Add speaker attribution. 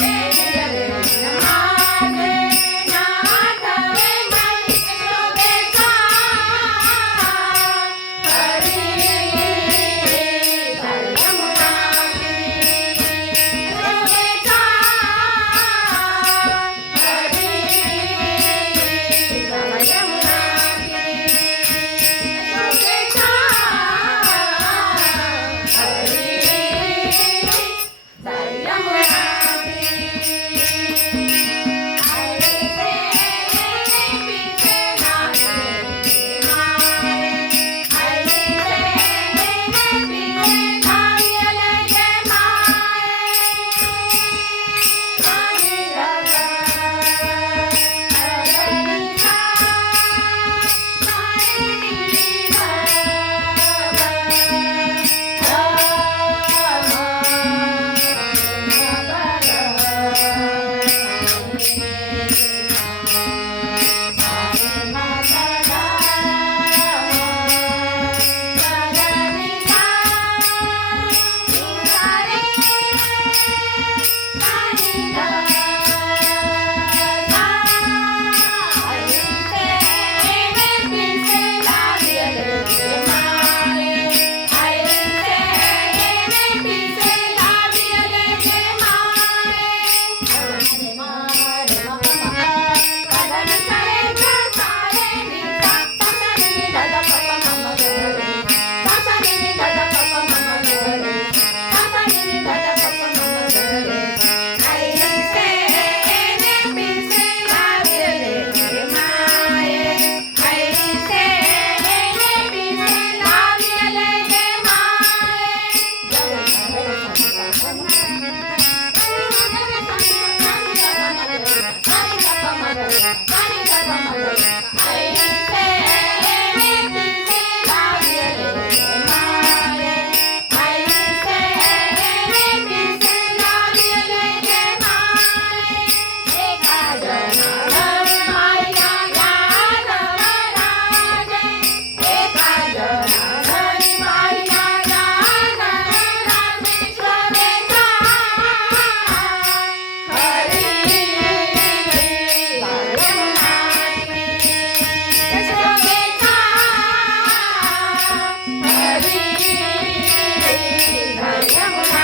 Speaker 1: Yeah, yeah, yeah. Hey, hey, hey. Hoy